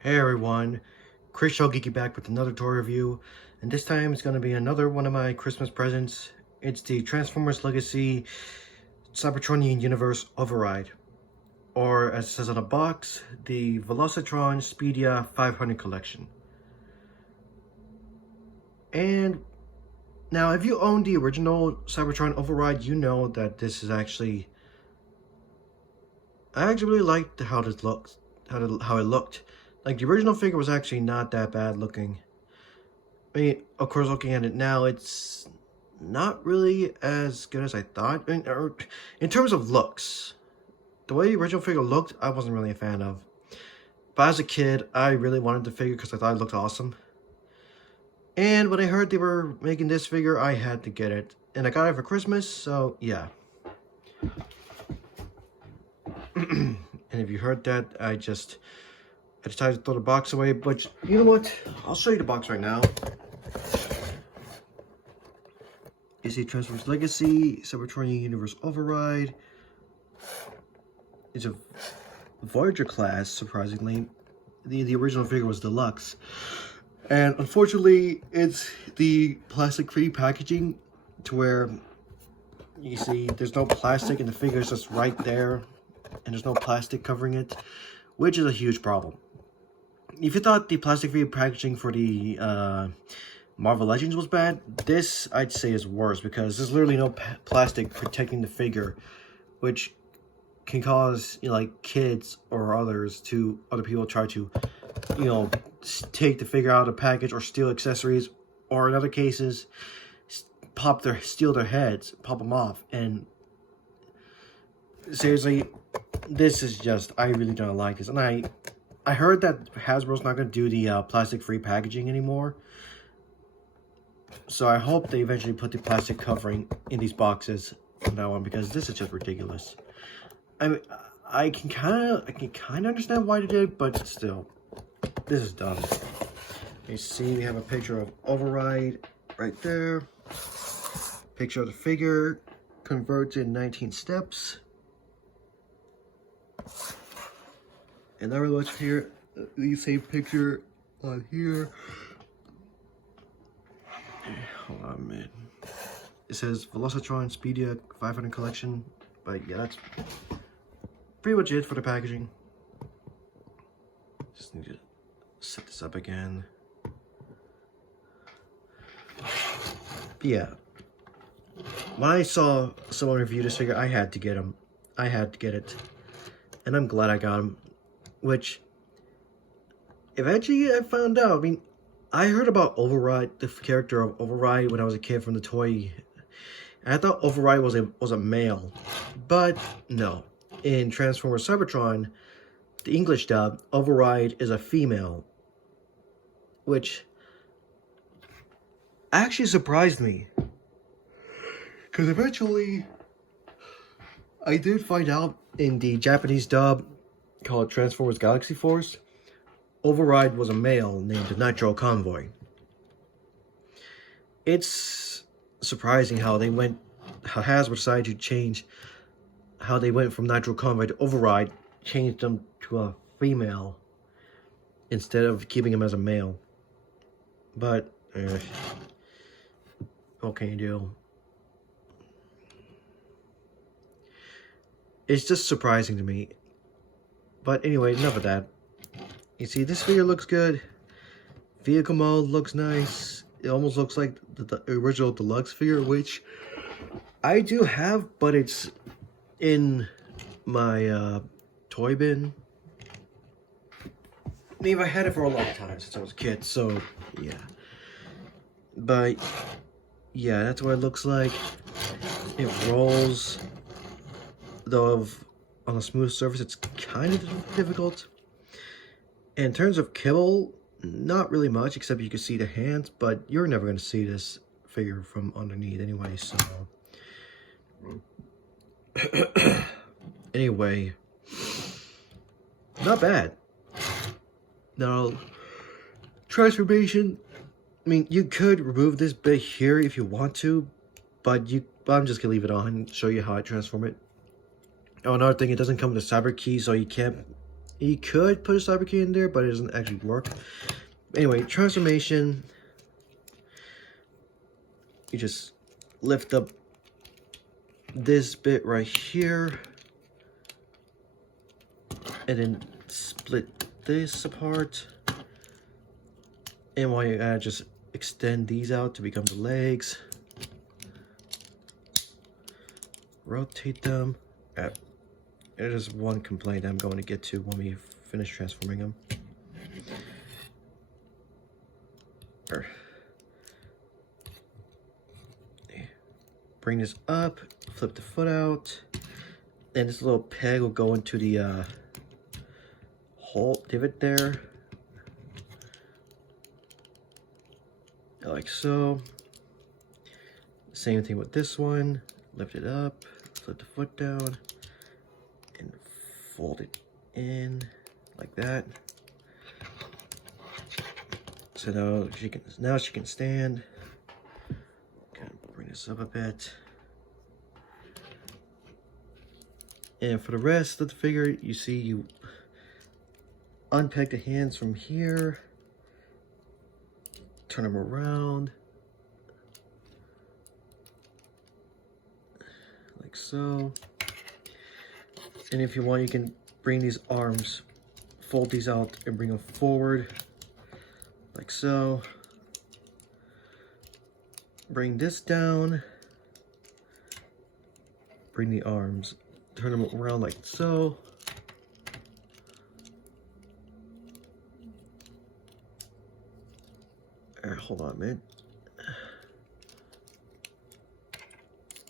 Hey everyone, Chris Show Geeky back with another toy review, and this time it's going to be another one of my Christmas presents. It's the Transformers Legacy Cybertronian Universe Override, or as it says on the box, the Velocitron Speedia 500 collection. And now if you own the original Cybertron Override, you know that this is actually... I actually really liked how this looks, how it looked. Like, the original figure was actually not that bad looking. I mean, of course, looking at it now, it's not really as good as I thought. In terms of looks, the way the original figure looked, I wasn't really a fan of. But as a kid, I really wanted the figure because I thought it looked awesome. And when I heard they were making this figure, I had to get it. And I got it for Christmas, so yeah. And if you heard that, I decided to throw the box away, but you know what? I'll show you the box right now. It's a Transformers Legacy Cybertronian Universe Override. It's a Voyager class, surprisingly. The original figure was deluxe. And unfortunately, it's the plastic-free packaging to where you see there's no plastic and the figure is just right there. And there's no plastic covering it, which is a huge problem. If you thought the plastic-free packaging for the Marvel Legends was bad, this I'd say is worse because there's literally no plastic protecting the figure, which can cause, you know, like kids or other people try to, you know, take the figure out of the package or steal accessories, or in other cases, steal their heads, pop them off. And seriously, this is just, I really don't like this. And I heard that Hasbro's not going to do the plastic-free packaging anymore. So I hope they eventually put the plastic covering in these boxes from now on, because this is just ridiculous. I mean, I can kind of understand why they did it, but still, this is dumb. You see, we have a picture of Override right there. Picture of the figure converts in 19 steps. Another look here, the same picture on here. Hold on a minute. It says Velocitron Speedia 500 collection, but yeah, that's pretty much it for the packaging. Just need to set this up again. But yeah, when I saw someone review this figure, I had to get him. I had to get it, and I'm glad I got him. Which, eventually I found out, I mean, I heard about Override, the character of Override, when I was a kid from the toy. And I thought Override was a male. But no. In Transformers Cybertron, the English dub, Override is a female. Which actually surprised me. Because eventually, I did find out in the Japanese dub, called Transformers Galaxy Force, Override was a male named the Nitro Convoy. It's surprising how Hasbro decided to change how they went from Nitro Convoy to Override, changed them to a female instead of keeping him as a male. But what can you do? It's just surprising to me. But anyway, enough of that. You see, this figure looks good. Vehicle mode looks nice. It almost looks like the original deluxe figure, which I do have, but it's in my toy bin. I mean, I had it for a long time since I was a kid, so yeah. But yeah, that's what it looks like. It rolls, though on a smooth surface, it's kind of difficult. In terms of kibble, not really much, except you can see the hands, but you're never going to see this figure from underneath anyway, so... Anyway, not bad. Now, transformation, I mean, you could remove this bit here if you want to, but I'm just going to leave it on and show you how I transform it. Oh, another thing, it doesn't come with a cyber key, so you can't You could put a cyber key in there, but it doesn't actually work. Anyway, transformation. You just lift up this bit right here, and then split this apart. And while you're at it, just extend these out to become the legs. Rotate them. There's one complaint I'm going to get to when we finish transforming them. Bring this up, flip the foot out, and this little peg will go into the hole divot there, like so. Same thing with this one. Lift it up, flip the foot down, and fold it in like that. So now she can stand. Bring this up a bit. And for the rest of the figure, you see you unpeg the hands from here, turn them around, like so. And if you want, you can bring these arms, fold these out and bring them forward, like so. Bring this down, bring the arms, turn them around like so. Hold on a minute.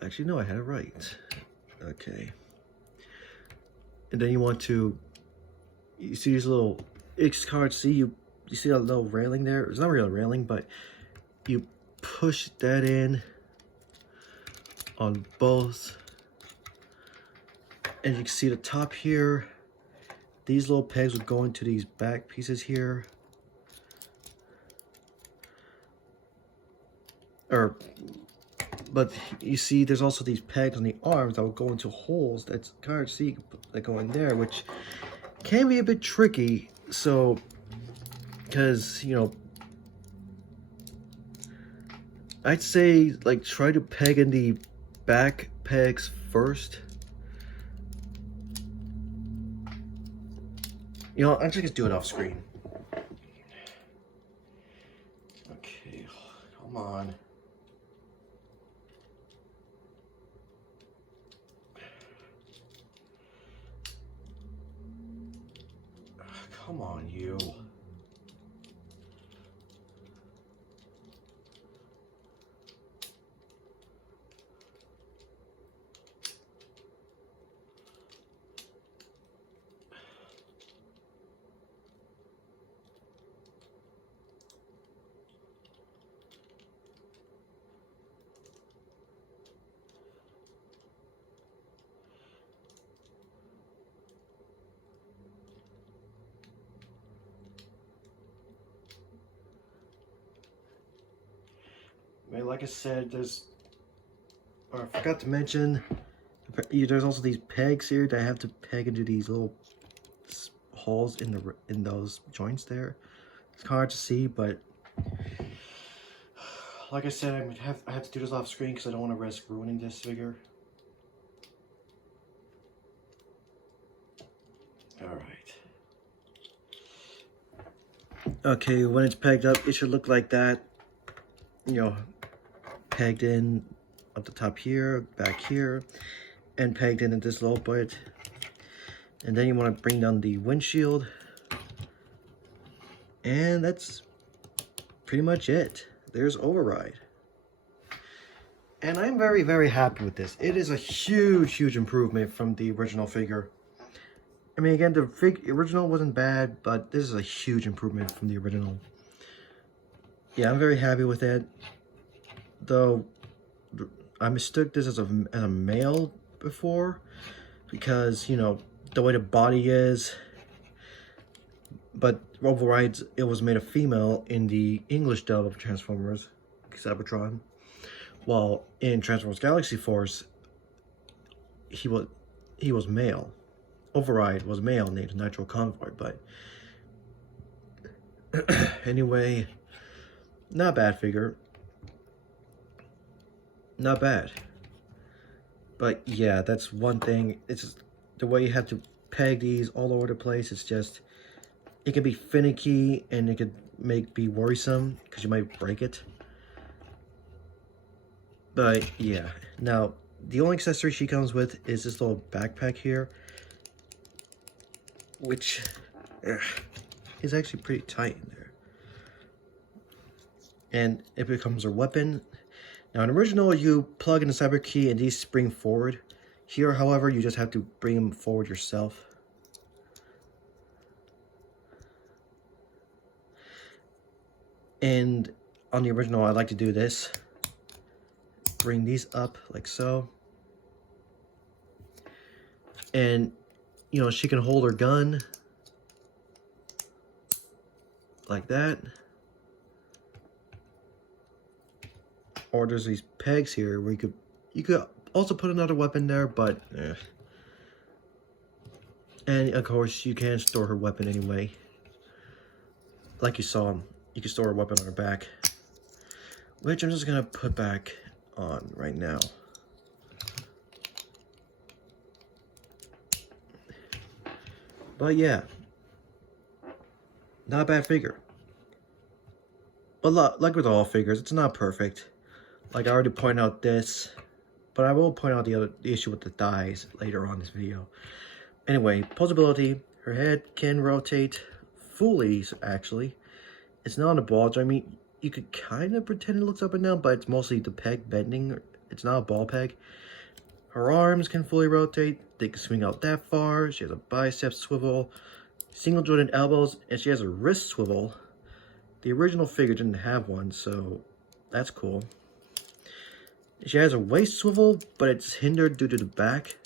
Actually, no, I had it right. Okay. And then you want to, you see these little X cards, see you see that little railing there? It's not really a railing, but you push that in on both, and you can see the top here. These little pegs would go into these back pieces here, but you see there's also these pegs on the arms that will go into holes that's kind of hard to see that go in there, which can be a bit tricky. So because, you know, I'd say, like, try to peg in the back pegs first. You know, I'm just gonna do it off screen. Okay, come on. Come on, you. I mean, like I said, I forgot to mention, there's also these pegs here that I have to peg into these little holes in those joints there. It's hard to see, but like I said, I have to do this off screen because I don't want to risk ruining this figure. All right. Okay, when it's pegged up, it should look like that. You know, pegged in up the top here, back here, and pegged in at this little bit. And then you want to bring down the windshield. And that's pretty much it. There's Override. And I'm very, very happy with this. It is a huge, huge improvement from the original figure. I mean, again, the original wasn't bad, but this is a huge improvement from the original. Yeah, I'm very happy with it. Though I mistook this as a male before, because, you know, the way the body is. But Override's, it was made a female in the English dub of Transformers Cybertron, while in Transformers Galaxy Force he was male. override was male named Nitro Convoy, but anyway, not bad figure. Not bad. But yeah, that's one thing. It's just the way you have to peg these all over the place. It's just, it can be finicky and it could be worrisome because you might break it. But yeah, now the only accessory she comes with is this little backpack here, which is actually pretty tight in there. And it becomes her weapon. Now in original, you plug in the cyber key and these spring forward. Here, however, you just have to bring them forward yourself. And on the original, I like to do this. Bring these up like so. And, you know, she can hold her gun like that. Or there's these pegs here where you could also put another weapon there, but and of course you can store her weapon anyway. Like you saw, you can store her weapon on her back, which I'm just gonna put back on right now. But yeah, not a bad figure. But like with all figures, it's not perfect. Like I already pointed out this, but I will point out the issue with the thighs later on in this video. Anyway, posability, her head can rotate fully, actually. It's not on a bulge. I mean, you could kind of pretend it looks up and down, but it's mostly the peg bending. It's not a ball peg. Her arms can fully rotate. They can swing out that far. She has a bicep swivel, single jointed elbows, and she has a wrist swivel. The original figure didn't have one, so that's cool. She has a waist swivel, but it's hindered due to the back,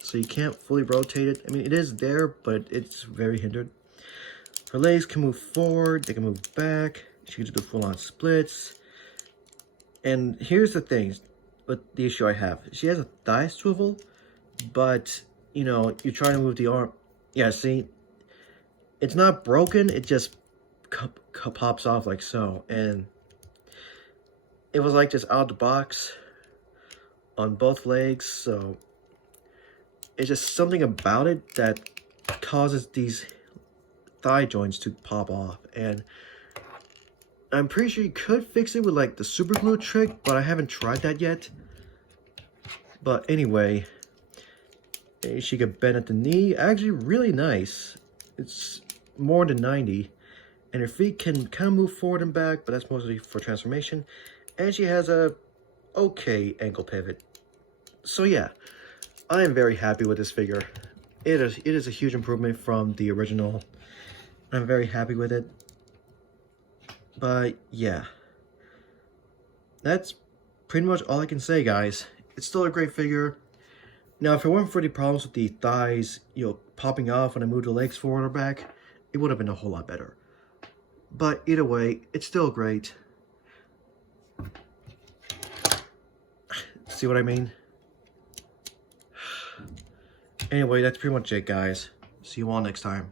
so you can't fully rotate it. I mean, it is there, but it's very hindered. Her legs can move forward, they can move back. She can do the full-on splits. And here's the thing, but the issue I have. She has a thigh swivel, but, you know, you're trying to move the arm. Yeah, see? It's not broken, it just pops off like so. And it was like just out of the box on both legs, so it's just something about it that causes these thigh joints to pop off. And I'm pretty sure you could fix it with like the super glue trick, but I haven't tried that yet. But anyway, she could bend at the knee. Actually really nice. It's more than 90. And her feet can kind of move forward and back, but that's mostly for transformation. And she has a okay ankle pivot. So yeah, I am very happy with this figure. It is a huge improvement from the original. I'm very happy with it. But yeah, that's pretty much all I can say, guys. It's still a great figure. Now, if it weren't for the problems with the thighs, you know, popping off when I moved the legs forward or back, it would have been a whole lot better. But either way, it's still great. See what I mean? Anyway, that's pretty much it, guys. See you all next time.